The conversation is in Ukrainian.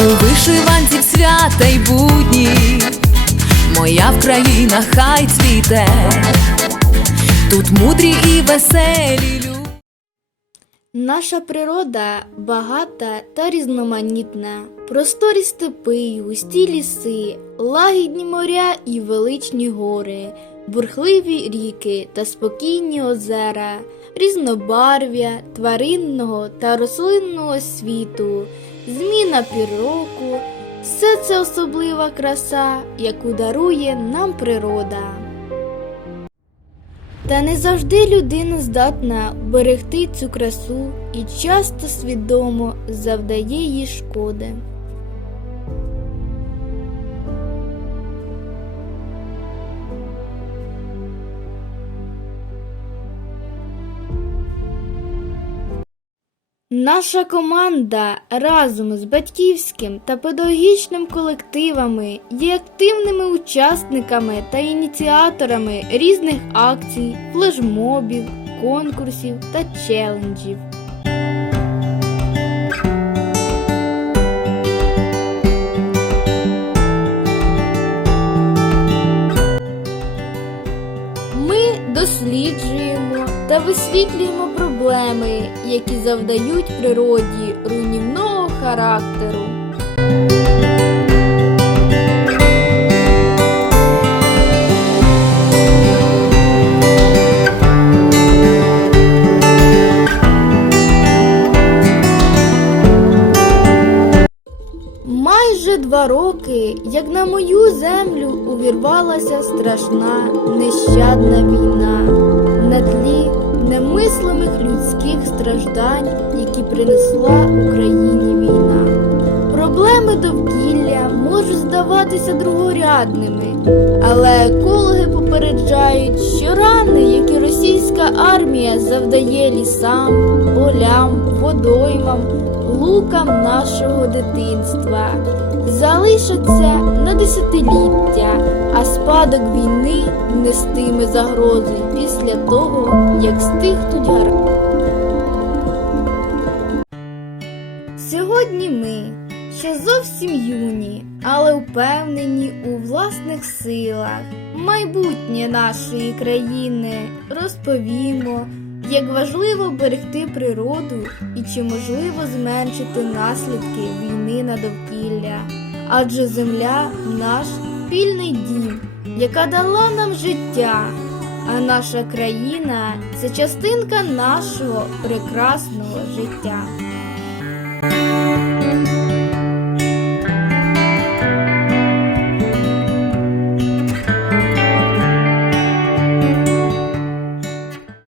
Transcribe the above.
У вишиванці свята й будні, моя Вкраїна хай цвіте, тут мудрі і веселі люди. Наша природа багата та різноманітна. Просторі степи, густі ліси, лагідні моря і величні гори, бурхливі ріки та спокійні озера, різнобарв'я тваринного та рослинного світу, зміна піроку, все це особлива краса, яку дарує нам природа. Та не завжди людина здатна берегти цю красу і часто свідомо завдає їй шкоди. Наша команда разом з батьківським та педагогічним колективами є активними учасниками та ініціаторами різних акцій, флешмобів, конкурсів та челенджів. Ми досліджуємо та висвітлюємо проблеми, які завдають природі руйнівного характеру. Майже два роки, як на мою землю увірвалася страшна нещадна війна на тлі людських страждань, які принесла Україні війна. Проблеми довкілля можуть здаватися другорядними, але екологи попереджають, що рани, які російська армія завдає лісам, полям, водоймам, лукам нашого дитинства, залишаться на десятиліття, а спадок війни нестиме загрози після того, як стихнуть гар. Сьогодні ми ще зовсім юні, але впевнені у власних силах. Майбутнє нашої країни розповімо, як важливо берегти природу і чи можливо зменшити наслідки війни на довкілля. Адже земля наш спільний дім, яка дала нам життя, а наша країна це частинка нашого прекрасного життя.